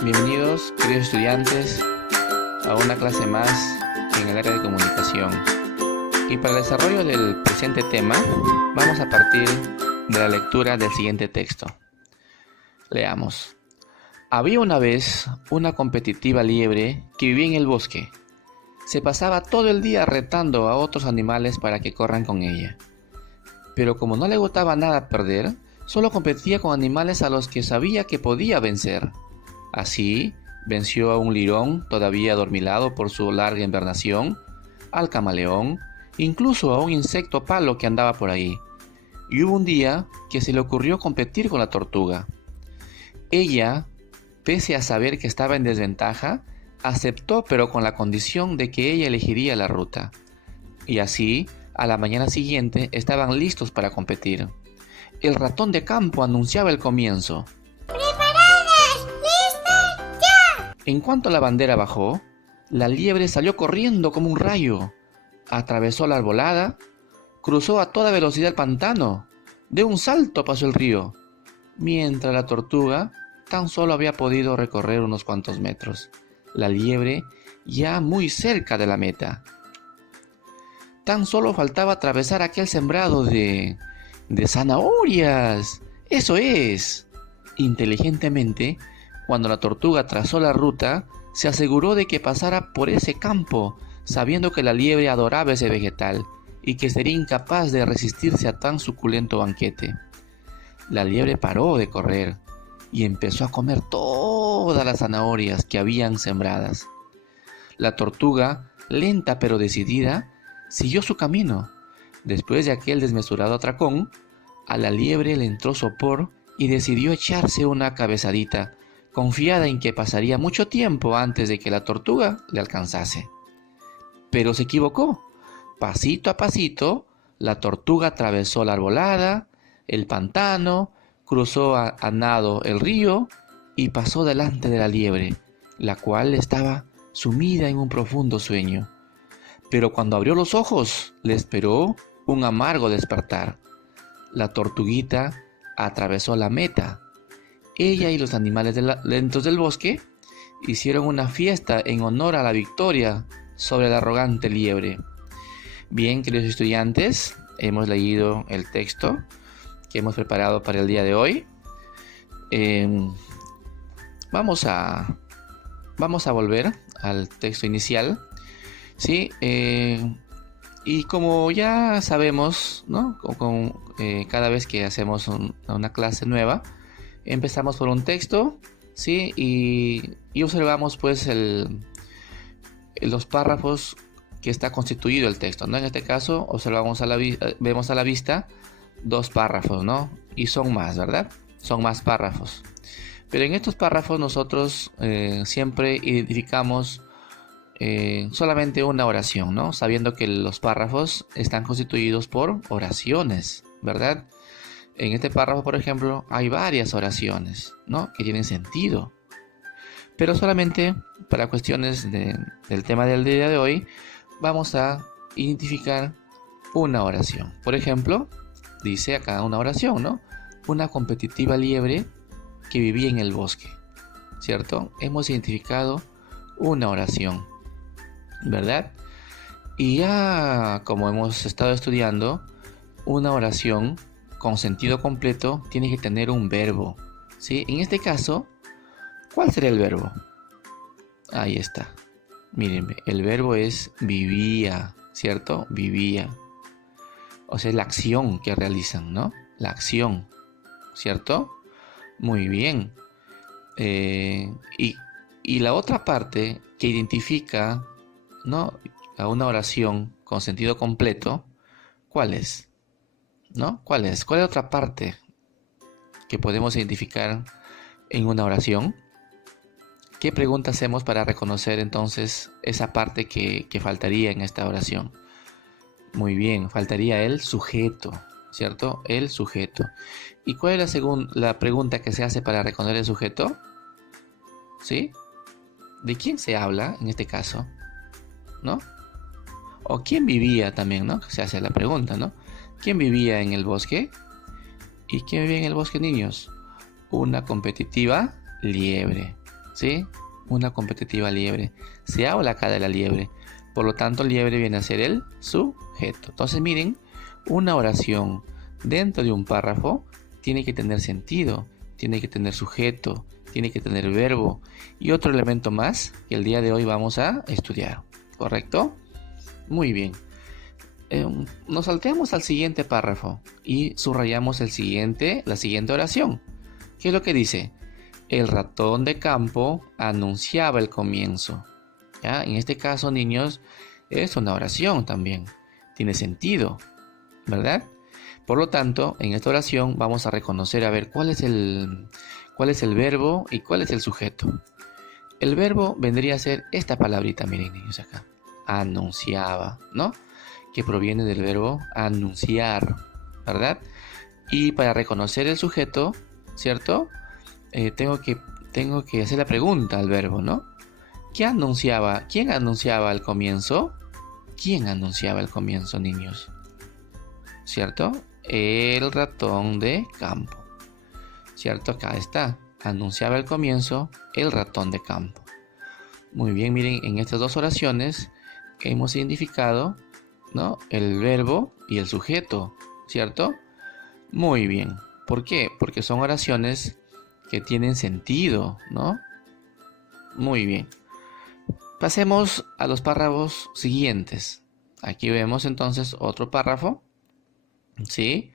Bienvenidos, queridos estudiantes, a una clase más en el área de comunicación. Y para el desarrollo del presente tema, vamos a partir de la lectura del siguiente texto. Leamos. Había una vez una competitiva liebre que vivía en el bosque. Se pasaba todo el día retando a otros animales para que corran con ella. Pero como no le gustaba nada perder, solo competía con animales a los que sabía que podía vencer. Así, venció a un lirón todavía adormilado por su larga invernación, al camaleón, incluso a un insecto palo que andaba por ahí. Y hubo un día que se le ocurrió competir con la tortuga. Ella, pese a saber que estaba en desventaja, aceptó, pero con la condición de que ella elegiría la ruta. Y así, a la mañana siguiente, estaban listos para competir. El ratón de campo anunciaba el comienzo. En cuanto la bandera bajó, la liebre salió corriendo como un rayo. Atravesó la arbolada, cruzó a toda velocidad el pantano, de un salto pasó el río, mientras la tortuga tan solo había podido recorrer unos cuantos metros. La liebre ya muy cerca de la meta. Tan solo faltaba atravesar aquel sembrado de zanahorias. ¡Eso es! Inteligentemente, cuando la tortuga trazó la ruta, se aseguró de que pasara por ese campo, sabiendo que la liebre adoraba ese vegetal y que sería incapaz de resistirse a tan suculento banquete. La liebre paró de correr y empezó a comer todas las zanahorias que habían sembradas. La tortuga, lenta pero decidida, siguió su camino. Después de aquel desmesurado atracón, a la liebre le entró sopor y decidió echarse una cabezadita, confiada en que pasaría mucho tiempo antes de que la tortuga le alcanzase. Pero se equivocó. Pasito a pasito, la tortuga atravesó la arbolada, el pantano, cruzó a nado el río y pasó delante de la liebre, la cual estaba sumida en un profundo sueño. Pero cuando abrió los ojos, le esperó un amargo despertar. La tortuguita atravesó la meta. Ella y los animales lentos del bosque hicieron una fiesta en honor a la victoria sobre la arrogante liebre. Bien, queridos estudiantes, hemos leído el texto que hemos preparado para el día de hoy. Vamos a volver al texto inicial, ¿sí? Y como ya sabemos, ¿no? Cada vez que hacemos una clase nueva, empezamos por un texto, ¿sí? Y observamos pues los párrafos que está constituido el texto, ¿no? En este caso observamos vemos a la vista dos párrafos, ¿no? Y son más, ¿verdad? Son más párrafos. Pero en estos párrafos nosotros siempre identificamos solamente una oración, ¿no? Sabiendo que los párrafos están constituidos por oraciones, ¿verdad? En este párrafo, por ejemplo, hay varias oraciones, ¿no? Que tienen sentido. Pero solamente para cuestiones del tema del día de hoy, vamos a identificar una oración. Por ejemplo, dice acá una oración, ¿no? Una competitiva liebre que vivía en el bosque, ¿cierto? Hemos identificado una oración, ¿verdad? Y ya como hemos estado estudiando, una oración con sentido completo tiene que tener un verbo, ¿sí? En este caso, ¿cuál sería el verbo? Ahí está. Mírenme, el verbo es vivía, ¿cierto? Vivía. O sea, es la acción que realizan, ¿no? La acción, ¿cierto? Muy bien. Y la otra parte que identifica, ¿no?, a una oración con sentido completo, ¿cuál es? ¿No? ¿Cuál es? ¿Cuál es la otra parte que podemos identificar en una oración? ¿Qué pregunta hacemos para reconocer entonces esa parte que faltaría en esta oración? Muy bien, faltaría el sujeto, ¿cierto? El sujeto. ¿Y cuál es la pregunta que se hace para reconocer el sujeto? ¿Sí? ¿De quién se habla en este caso? ¿No? ¿O quién vivía también, ¿no? Se hace la pregunta, ¿no? ¿Quién vivía en el bosque? ¿Y quién vivía en el bosque, niños? Una competitiva liebre, ¿sí? Una competitiva liebre. Se habla acá de la liebre. Por lo tanto, liebre viene a ser el sujeto. Entonces, miren, una oración dentro de un párrafo tiene que tener sentido, tiene que tener sujeto, tiene que tener verbo y otro elemento más que el día de hoy vamos a estudiar. ¿Correcto? Muy bien. Nos salteamos al siguiente párrafo y subrayamos la siguiente oración. ¿Qué es lo que dice? El ratón de campo anunciaba el comienzo. ¿Ya? En este caso, niños, es una oración también. Tiene sentido, ¿verdad? Por lo tanto, en esta oración vamos a reconocer a ver cuál es el verbo y cuál es el sujeto. El verbo vendría a ser esta palabrita, miren niños acá. Anunciaba, ¿no? Que proviene del verbo anunciar, ¿verdad? Y para reconocer el sujeto, ¿cierto? Tengo que hacer la pregunta al verbo, ¿no? ¿Quién anunciaba al comienzo? ¿Quién anunciaba el comienzo, niños? ¿Cierto? El ratón de campo. ¿Cierto? Acá está. Anunciaba el comienzo el ratón de campo. Muy bien, miren, en estas dos oraciones hemos identificado, ¿no? El verbo y el sujeto, ¿cierto? Muy bien. ¿Por qué? Porque son oraciones que tienen sentido, ¿no? Muy bien. Pasemos a los párrafos siguientes. Aquí vemos entonces otro párrafo, ¿sí?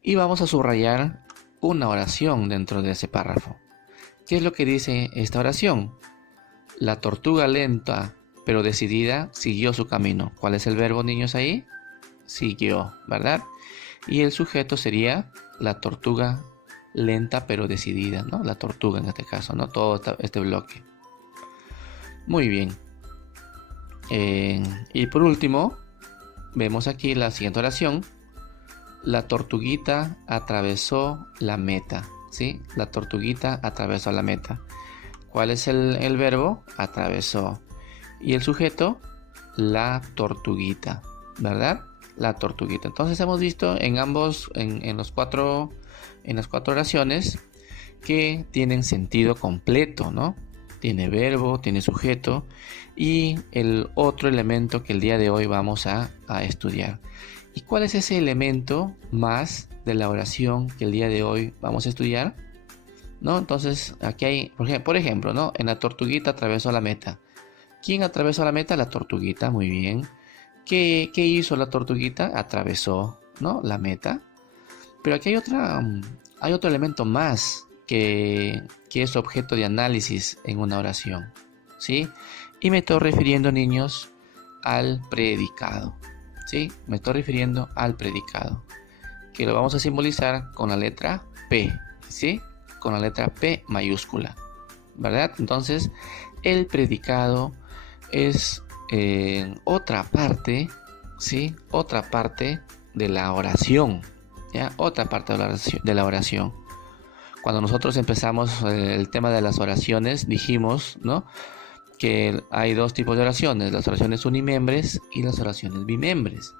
Y vamos a subrayar una oración dentro de ese párrafo. ¿Qué es lo que dice esta oración? La tortuga lenta pero decidida siguió su camino. ¿Cuál es el verbo, niños, ahí? Siguió, ¿verdad? Y el sujeto sería la tortuga lenta pero decidida, ¿no? La tortuga en este caso, ¿no? Todo este bloque. Muy bien. Y por último, vemos aquí la siguiente oración. La tortuguita atravesó la meta, ¿sí? La tortuguita atravesó la meta. ¿Cuál es el verbo? Atravesó. Y el sujeto, la tortuguita, ¿verdad? La tortuguita. Entonces hemos visto en las cuatro oraciones que tienen sentido completo, ¿no? Tiene verbo, tiene sujeto y el otro elemento que el día de hoy vamos a estudiar. ¿Y cuál es ese elemento más de la oración que el día de hoy vamos a estudiar? ¿No? Entonces aquí hay, por ejemplo, ¿no? En la tortuguita atravesó la meta. ¿Quién atravesó la meta? La tortuguita, muy bien. ¿Qué hizo la tortuguita? Atravesó, ¿no? La meta. Pero aquí hay otro elemento más que es objeto de análisis en una oración, ¿sí? Y me estoy refiriendo, niños, al predicado, ¿sí? Me estoy refiriendo al predicado, que lo vamos a simbolizar con la letra P, ¿sí? Con la letra P mayúscula, ¿verdad? Entonces, el predicado es otra parte, ¿sí? Otra parte de la oración, ¿ya? Otra parte de la oración. Cuando nosotros empezamos el tema de las oraciones, dijimos, ¿no? Que hay dos tipos de oraciones, las oraciones unimembres y las oraciones bimembres.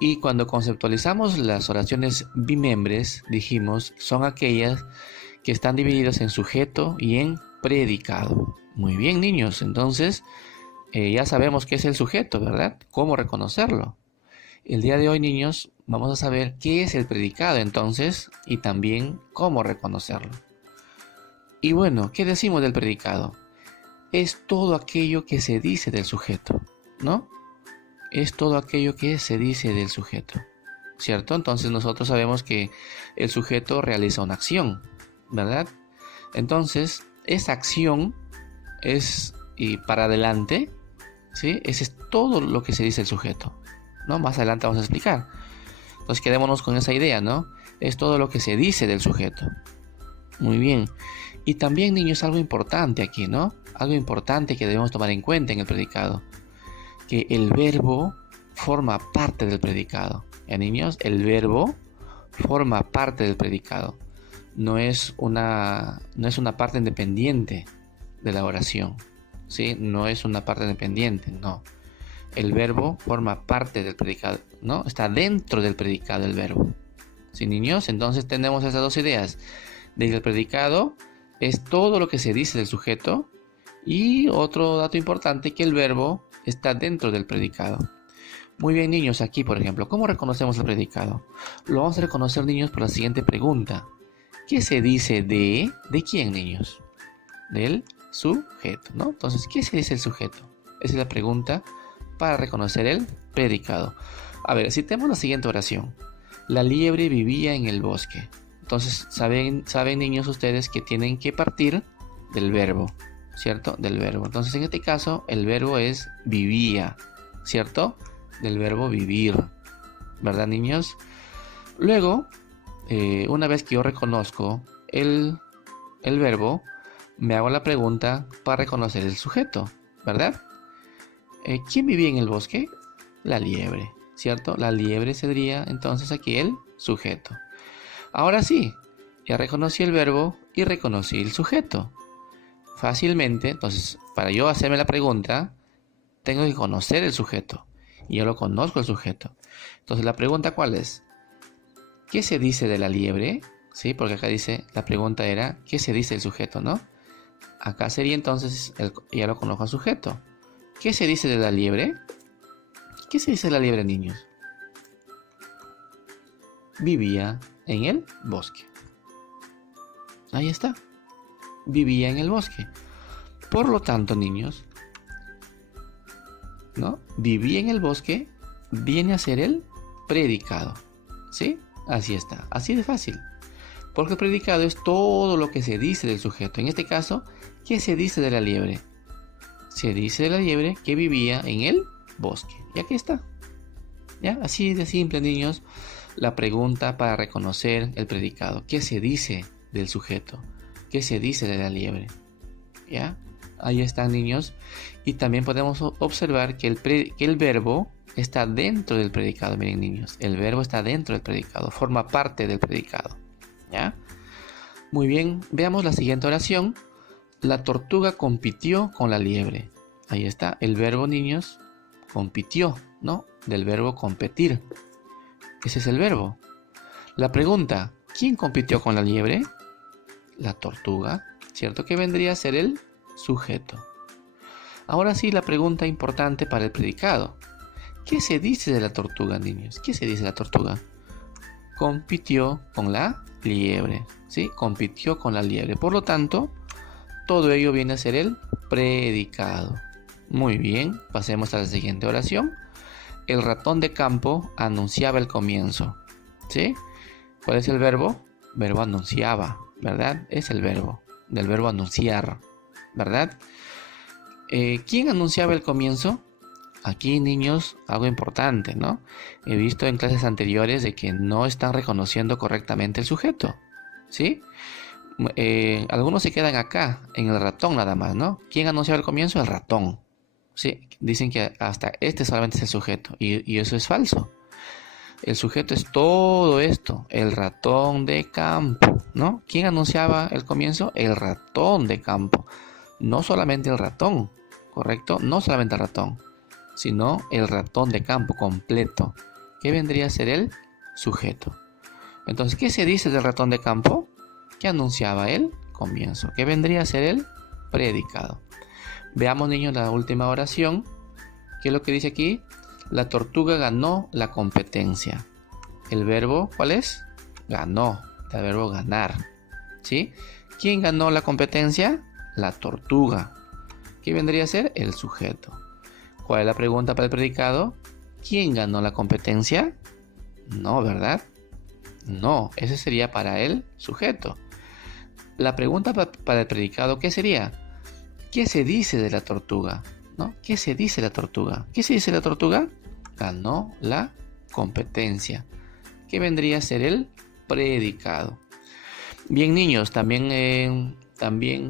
Y cuando conceptualizamos las oraciones bimembres, dijimos, son aquellas que están divididas en sujeto y en predicado. Muy bien, niños, entonces ya sabemos qué es el sujeto, ¿verdad? ¿Cómo reconocerlo? El día de hoy, niños, vamos a saber qué es el predicado entonces y también cómo reconocerlo. Y bueno, ¿qué decimos del predicado? Es todo aquello que se dice del sujeto, ¿no? Es todo aquello que se dice del sujeto, ¿cierto? Entonces nosotros sabemos que el sujeto realiza una acción, ¿verdad? Entonces, esa acción es y para adelante, ¿sí? Ese es todo lo que se dice el sujeto, ¿no? Más adelante vamos a explicar. Entonces quedémonos con esa idea, ¿no? Es todo lo que se dice del sujeto. Muy bien. Y también, niños, algo importante aquí, ¿no? Algo importante que debemos tomar en cuenta en el predicado. Que el verbo forma parte del predicado. ¿Ya, niños? El verbo forma parte del predicado. No es una parte independiente de la oración, ¿sí? No es una parte independiente, no. El verbo forma parte del predicado, ¿no? Está dentro del predicado el verbo. ¿Sí, niños? Entonces tenemos esas dos ideas. De que el predicado es todo lo que se dice del sujeto. Y otro dato importante, que el verbo está dentro del predicado. Muy bien, niños, aquí por ejemplo, ¿cómo reconocemos el predicado? Lo vamos a reconocer, niños, por la siguiente pregunta. ¿Qué se dice de quién, niños? Del sujeto, ¿no? Entonces, ¿qué se dice el sujeto? Esa es la pregunta para reconocer el predicado. A ver, citemos la siguiente oración. La liebre vivía en el bosque. Entonces, saben niños ustedes que tienen que partir del verbo, ¿cierto? Del verbo. Entonces, en este caso, el verbo es vivía, ¿cierto? Del verbo vivir, ¿verdad, niños? Luego, una vez que yo reconozco el verbo, me hago la pregunta para reconocer el sujeto, ¿verdad? ¿Quién vivía en el bosque? La liebre, ¿cierto? La liebre sería entonces aquí el sujeto. Ahora sí, ya reconocí el verbo y reconocí el sujeto. Fácilmente, entonces, para yo hacerme la pregunta, tengo que conocer el sujeto. Y yo lo conozco el sujeto. Entonces, la pregunta, ¿cuál es? ¿Qué se dice de la liebre? ¿Sí? Porque acá dice, la pregunta era, ¿qué se dice del sujeto, no? Acá sería entonces, ya lo conozco al sujeto. ¿Qué se dice de la liebre? ¿Qué se dice de la liebre, niños? Vivía en el bosque. Ahí está. Vivía en el bosque. Por lo tanto, niños, ¿no? Vivía en el bosque viene a ser el predicado. ¿Sí? Así está. Así de fácil. Porque el predicado es todo lo que se dice del sujeto. En este caso, ¿qué se dice de la liebre? Se dice de la liebre que vivía en el bosque. Y aquí está. ¿Ya? Así de simple, niños, la pregunta para reconocer el predicado. ¿Qué se dice del sujeto? ¿Qué se dice de la liebre? ¿Ya? Ahí están, niños. Y también podemos observar que el verbo está dentro del predicado. Miren, niños, el verbo está dentro del predicado. Forma parte del predicado. ¿Ya? Muy bien, veamos la siguiente oración. La tortuga compitió con la liebre. Ahí está, el verbo, niños, compitió, ¿no? Del verbo competir. Ese es el verbo. La pregunta, ¿quién compitió con la liebre? La tortuga, ¿cierto? Que vendría a ser el sujeto. Ahora sí, la pregunta importante para el predicado. ¿Qué se dice de la tortuga, niños? ¿Qué se dice de la tortuga? Compitió con la liebre, ¿sí? Compitió con la liebre. Por lo tanto, todo ello viene a ser el predicado. Muy bien, pasemos a la siguiente oración. El ratón de campo anunciaba el comienzo, ¿sí? ¿Cuál es el verbo? Verbo anunciaba, ¿verdad? Es el verbo, del verbo anunciar, ¿verdad? ¿Quién anunciaba el comienzo? Aquí, niños, algo importante, ¿no? He visto en clases anteriores de que no están reconociendo correctamente el sujeto, ¿sí? Algunos se quedan acá, en el ratón nada más, ¿no? ¿Quién anunciaba el comienzo? El ratón, ¿sí? Dicen que hasta este solamente es el sujeto, y eso es falso. El sujeto es todo esto, el ratón de campo, ¿no? ¿Quién anunciaba el comienzo? El ratón de campo. No solamente el ratón, ¿correcto? No solamente el ratón, sino el ratón de campo completo, que vendría a ser el sujeto. Entonces, ¿qué se dice del ratón de campo? Que anunciaba el comienzo, que vendría a ser el predicado. Veamos, niños, la última oración. ¿Qué es lo que dice aquí? La tortuga ganó la competencia. ¿El verbo cuál es? Ganó, el verbo ganar, ¿sí? ¿Quién ganó la competencia? La tortuga. ¿Qué vendría a ser? El sujeto. ¿Cuál es la pregunta para el predicado? ¿Quién ganó la competencia? No, ¿verdad? No, ese sería para el sujeto. La pregunta para el predicado, ¿qué sería? ¿Qué se dice de la tortuga? ¿No? ¿Qué se dice de la tortuga? ¿Qué se dice de la tortuga? Ganó la competencia. ¿Qué vendría a ser el predicado? Bien, niños, también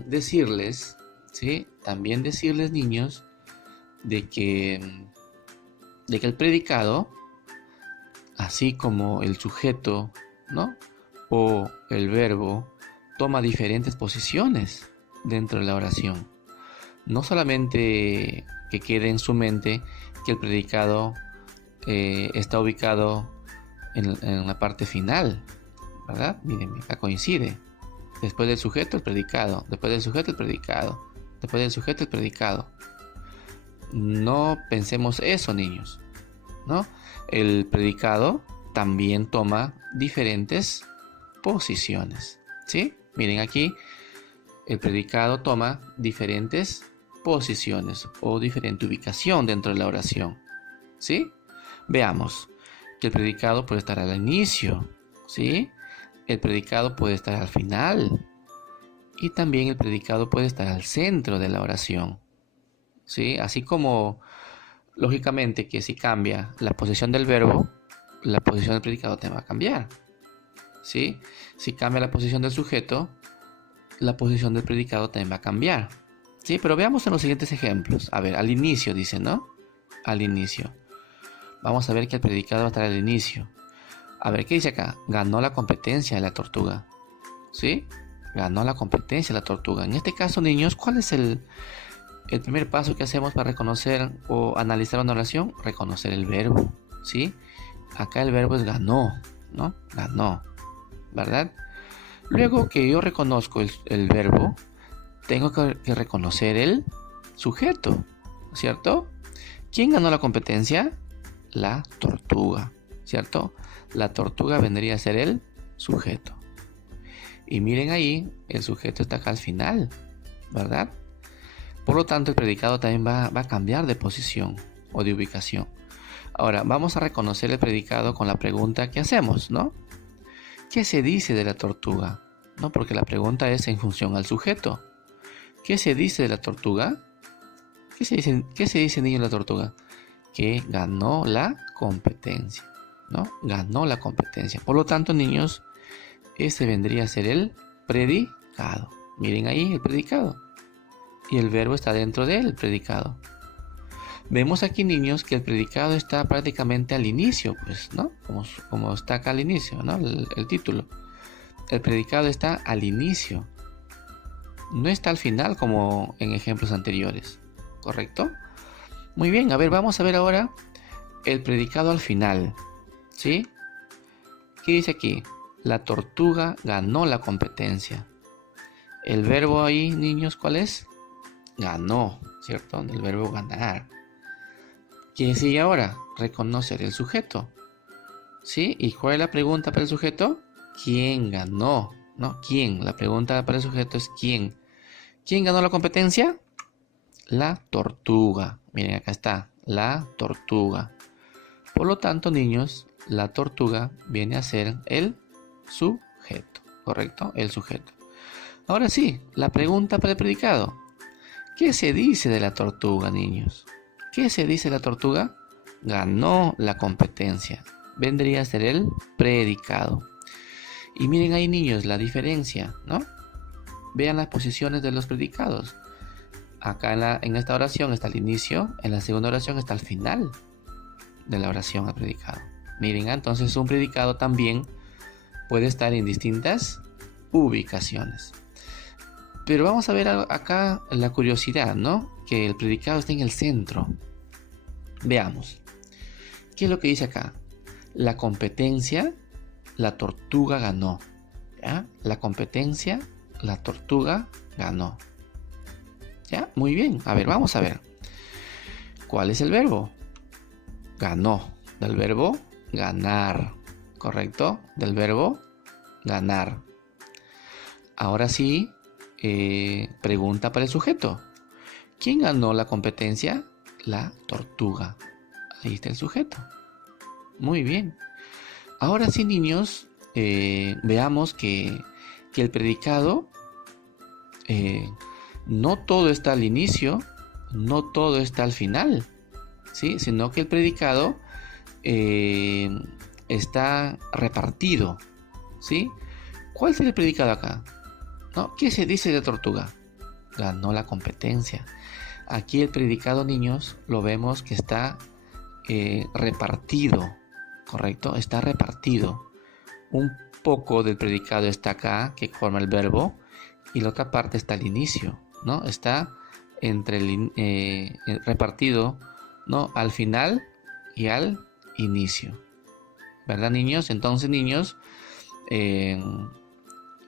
decirles, ¿sí? También decirles, niños, de que el predicado, así como el sujeto, ¿no? O el verbo, toma diferentes posiciones dentro de la oración. No solamente que quede en su mente que el predicado está ubicado en la parte final, ¿verdad? Miren, acá coincide. Después del sujeto, el predicado. Después del sujeto, el predicado. Después del sujeto, el predicado. No pensemos eso, niños, ¿no? El predicado también toma diferentes posiciones, ¿sí? Miren aquí, el predicado toma diferentes posiciones o diferente ubicación dentro de la oración, ¿sí? Veamos que el predicado puede estar al inicio, ¿sí? El predicado puede estar al final y también el predicado puede estar al centro de la oración, ¿sí? Así como, lógicamente, que si cambia la posición del verbo, la posición del predicado también va a cambiar, ¿sí? Si cambia la posición del sujeto, la posición del predicado también va a cambiar, ¿sí? Pero veamos en los siguientes ejemplos. A ver, al inicio dice, ¿no? Al inicio. Vamos a ver que el predicado va a estar al inicio. A ver, ¿qué dice acá? Ganó la competencia de la tortuga, ¿sí? Ganó la competencia de la tortuga. En este caso, niños, ¿cuál es el primer paso que hacemos para reconocer o analizar una oración? Reconocer el verbo, ¿sí? Acá el verbo es ganó, ¿no? Ganó, ¿verdad? Luego que yo reconozco el verbo, tengo que reconocer el sujeto, ¿cierto? ¿Quién ganó la competencia? La tortuga, ¿cierto? La tortuga vendría a ser el sujeto. Y miren ahí, el sujeto está acá al final, ¿verdad? Por lo tanto, el predicado también va a cambiar de posición o de ubicación. Ahora, vamos a reconocer el predicado con la pregunta que hacemos, ¿no? ¿Qué se dice de la tortuga? ¿No? Porque la pregunta es en función al sujeto. ¿Qué se dice de la tortuga? ¿Qué se dice, niño, de la tortuga? Que ganó la competencia, ¿no? Ganó la competencia. Por lo tanto, niños, ese vendría a ser el predicado. Miren ahí el predicado. Y el verbo está dentro del predicado. Vemos aquí, niños, que el predicado está prácticamente al inicio, pues, ¿no? Como está acá al inicio, ¿no? El título. El predicado está al inicio. No está al final como en ejemplos anteriores. ¿Correcto? Muy bien, a ver, vamos a ver ahora el predicado al final, ¿sí? ¿Qué dice aquí? La tortuga ganó la competencia. El verbo ahí, niños, ¿cuál es? Ganó, ¿cierto? El verbo ganar. ¿Qué sigue ahora? Reconocer el sujeto, ¿sí? ¿Y cuál es la pregunta para el sujeto? ¿Quién ganó? ¿No? ¿Quién? La pregunta para el sujeto es ¿quién? ¿Quién ganó la competencia? La tortuga. Miren, acá está, la tortuga. Por lo tanto, niños, la tortuga viene a ser el sujeto, ¿correcto? El sujeto. Ahora sí, la pregunta para el predicado. ¿Qué se dice de la tortuga, niños? ¿Qué se dice de la tortuga? Ganó la competencia. Vendría a ser el predicado. Y miren ahí, niños, la diferencia, ¿no? Vean las posiciones de los predicados. Acá en esta oración está al inicio, en la segunda oración está al final de la oración al predicado. Miren, entonces un predicado también puede estar en distintas ubicaciones. Pero vamos a ver acá la curiosidad, ¿no? Que el predicado está en el centro. Veamos. ¿Qué es lo que dice acá? La competencia, la tortuga ganó. ¿Ya? La competencia, la tortuga ganó. ¿Ya? Muy bien. A ver, vamos a ver. ¿Cuál es el verbo? Ganó. Del verbo ganar. ¿Correcto? Del verbo ganar. Ahora sí, pregunta para el sujeto. ¿Quién ganó la competencia? La tortuga. Ahí está el sujeto. Muy bien. Ahora sí, niños, veamos que el predicado, no todo está al inicio, no todo está al final, ¿sí? Sino que el predicado está repartido, ¿sí? ¿Cuál es el predicado acá? ¿No? ¿Qué se dice de tortuga? Ganó la competencia. Aquí el predicado, niños, lo vemos que está repartido, ¿correcto? Está repartido. Un poco del predicado está acá, que forma el verbo, y la otra parte está al inicio, ¿no? Está entre repartido, ¿no? Al final y al inicio, ¿verdad, niños? Entonces, niños,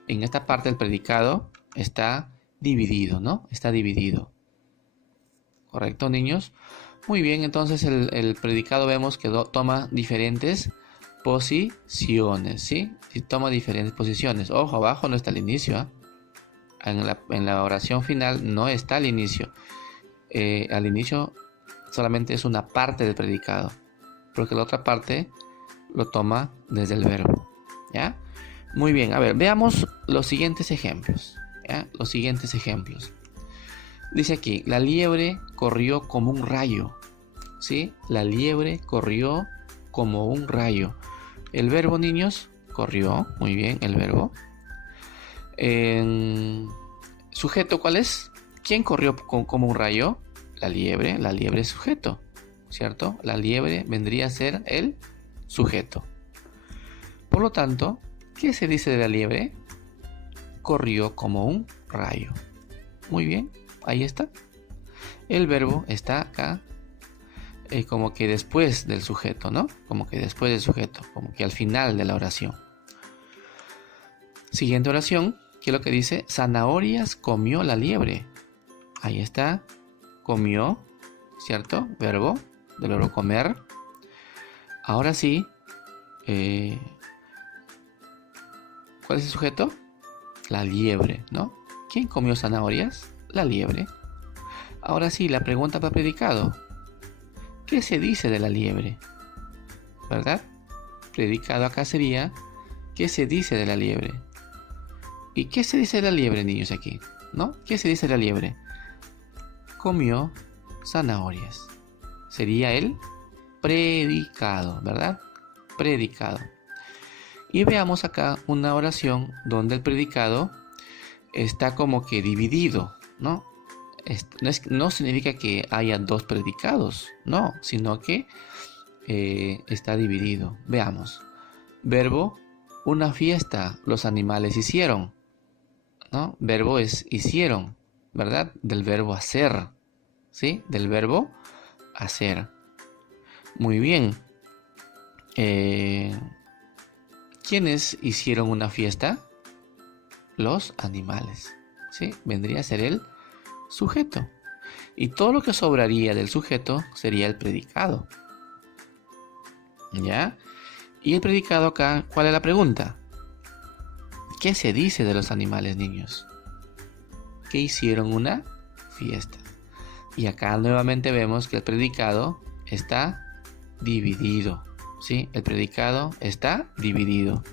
en esta parte el predicado está dividido, ¿no? Está dividido. ¿Correcto, niños? Muy bien, entonces el predicado vemos que toma diferentes posiciones, ¿sí? Y toma diferentes posiciones. Ojo, abajo no está el inicio, ¿eh? En la oración final no está el inicio. Al inicio solamente es una parte del predicado, porque la otra parte lo toma desde el verbo, ¿ya? Muy bien, a ver, veamos los siguientes ejemplos, ¿ya? Los siguientes ejemplos. Dice aquí, la liebre corrió como un rayo, ¿sí? La liebre corrió como un rayo. El verbo, niños, corrió, muy bien, el verbo. ¿Sujeto cuál es? ¿Quién corrió como un rayo? La liebre es sujeto, ¿cierto? La liebre vendría a ser el sujeto. Por lo tanto, ¿qué se dice de la liebre? Corrió como un rayo. Muy bien, ahí está. El verbo está acá, como que después del sujeto, ¿no? Como que después del sujeto, como que al final de la oración. Siguiente oración, ¿qué es lo que dice? Zanahorias comió la liebre. Ahí está, comió, ¿cierto? Verbo, del verbo comer. Ahora sí, ¿cuál es el sujeto? La liebre, ¿no? ¿Quién comió zanahorias? La liebre. Ahora sí, la pregunta para predicado. ¿Qué se dice de la liebre? ¿Verdad? Predicado acá sería, ¿qué se dice de la liebre? ¿Y qué se dice de la liebre, niños, aquí? ¿No? ¿Qué se dice de la liebre? Comió zanahorias. Sería el predicado, ¿verdad? Predicado. Y veamos acá una oración donde el predicado está como que dividido, ¿no? No significa que haya dos predicados, no, sino que está dividido. Veamos. Verbo, una fiesta los animales hicieron, ¿no? Verbo es hicieron, ¿verdad? Del verbo hacer, ¿sí? Del verbo hacer. Muy bien. ¿Quiénes hicieron una fiesta? Los animales, ¿sí? Vendría a ser el sujeto. Y todo lo que sobraría del sujeto sería el predicado. ¿Ya? Y el predicado acá, ¿cuál es la pregunta? ¿Qué se dice de los animales, niños? Que hicieron una fiesta. Y acá nuevamente vemos que el predicado está dividido, ¿sí? El predicado está dividido,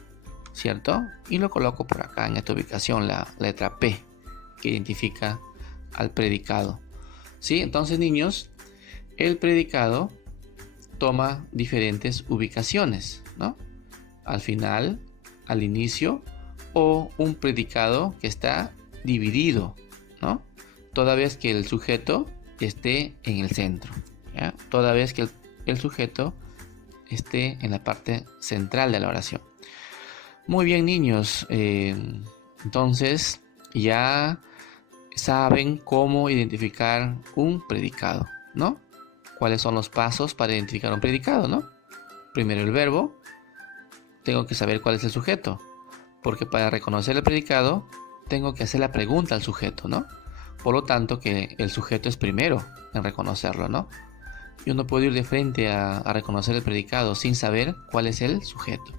¿cierto? Y lo coloco por acá en esta ubicación, la letra P, que identifica al predicado, ¿sí? Entonces, niños, el predicado toma diferentes ubicaciones, ¿no? Al final, al inicio, o un predicado que está dividido, ¿no? Toda vez que el sujeto esté en el centro, ¿ya? Toda vez que el sujeto esté en la parte central de la oración. Muy bien, niños, entonces ya saben cómo identificar un predicado, ¿no? ¿Cuáles son los pasos para identificar un predicado, no? Primero el verbo. Tengo que saber cuál es el sujeto, porque para reconocer el predicado tengo que hacer la pregunta al sujeto, ¿no? Por lo tanto, que el sujeto es primero en reconocerlo, ¿no? Yo no puedo ir de frente a reconocer el predicado sin saber cuál es el sujeto,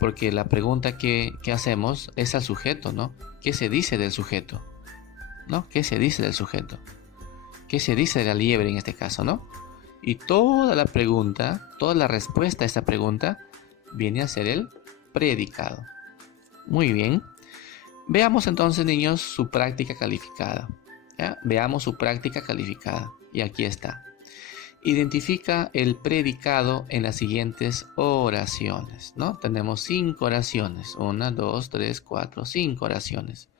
porque la pregunta que hacemos es al sujeto, ¿no? ¿Qué se dice del sujeto? ¿No? ¿Qué se dice del sujeto? ¿Qué se dice de la liebre en este caso, no? Y toda la pregunta, toda la respuesta a esta pregunta viene a ser el predicado. Muy bien. Veamos entonces, niños, su práctica calificada. ¿Ya? Veamos su práctica calificada. Y aquí está. Identifica el predicado en las siguientes oraciones, ¿no? Tenemos 5 oraciones. 1, 2, 3, 4, 5 oraciones.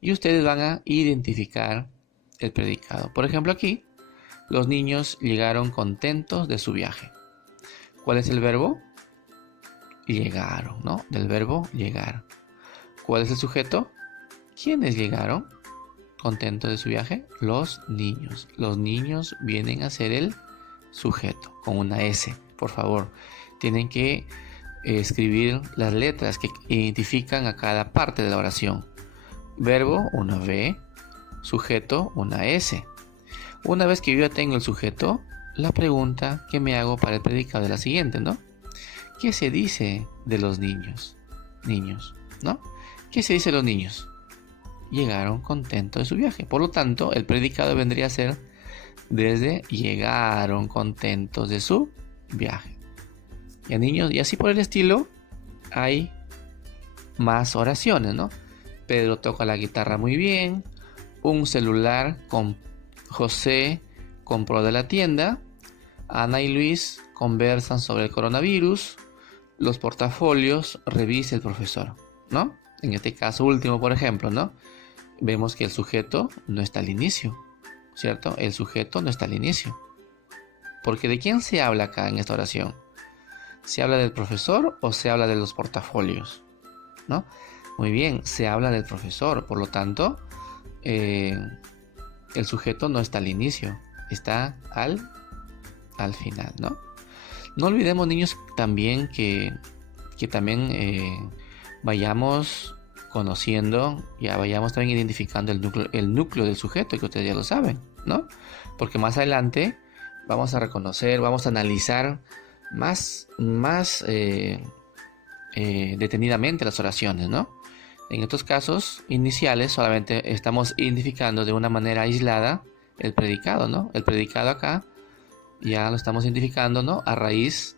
Y ustedes van a identificar el predicado. Por ejemplo, aquí, los niños llegaron contentos de su viaje. ¿Cuál es el verbo? Llegaron, ¿no? Del verbo llegar. ¿Cuál es el sujeto? ¿Quiénes llegaron contentos de su viaje? Los niños. Los niños vienen a ser el sujeto con una S. Por favor, tienen que escribir las letras que identifican a cada parte de la oración. Verbo, una V. Sujeto, una S. Una vez que yo ya tengo el sujeto, la pregunta que me hago para el predicado es la siguiente, ¿no? ¿Qué se dice de los niños? Niños, ¿no? ¿Qué se dice de los niños? Llegaron contentos de su viaje. Por lo tanto, el predicado vendría a ser desde llegaron contentos de su viaje. Ya niños, y así por el estilo, hay más oraciones, ¿no? Pedro toca la guitarra muy bien. Un celular con José compró de la tienda. Ana y Luis conversan sobre el coronavirus. Los portafolios revisa el profesor, ¿no? En este caso último, por ejemplo, ¿no? Vemos que el sujeto no está al inicio, ¿cierto? El sujeto no está al inicio. Porque ¿de quién se habla acá en esta oración? ¿Se habla del profesor o se habla de los portafolios? ¿No? Muy bien, se habla del profesor, por lo tanto, el sujeto no está al inicio, está al final, ¿no? No olvidemos, niños, también que también vayamos conociendo, ya vayamos también identificando el núcleo del sujeto, que ustedes ya lo saben, ¿no? Porque más adelante vamos a reconocer, vamos a analizar más detenidamente las oraciones, ¿no? En estos casos iniciales solamente estamos identificando de una manera aislada el predicado, ¿no? El predicado acá ya lo estamos identificando, ¿no? A raíz,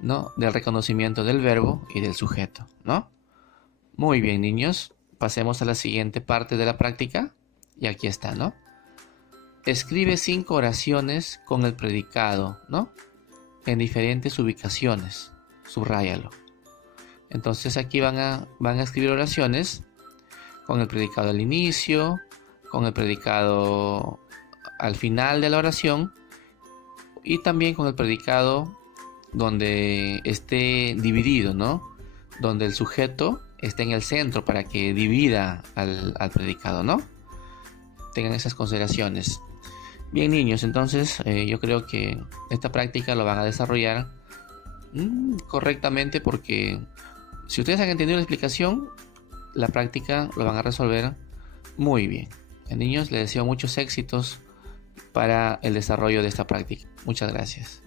¿no? Del reconocimiento del verbo y del sujeto, ¿no? Muy bien, niños. Pasemos a la siguiente parte de la práctica. Y aquí está, ¿no? Escribe 5 oraciones con el predicado, ¿no? En diferentes ubicaciones. Subráyalo. Entonces aquí van a escribir oraciones con el predicado al inicio, con el predicado al final de la oración y también con el predicado donde esté dividido, ¿no? Donde el sujeto esté en el centro para que divida al predicado, ¿no? Tengan esas consideraciones. Bien, niños, entonces yo creo que esta práctica lo van a desarrollar correctamente, porque si ustedes han entendido la explicación, la práctica lo van a resolver muy bien. Niños, les deseo muchos éxitos para el desarrollo de esta práctica. Muchas gracias.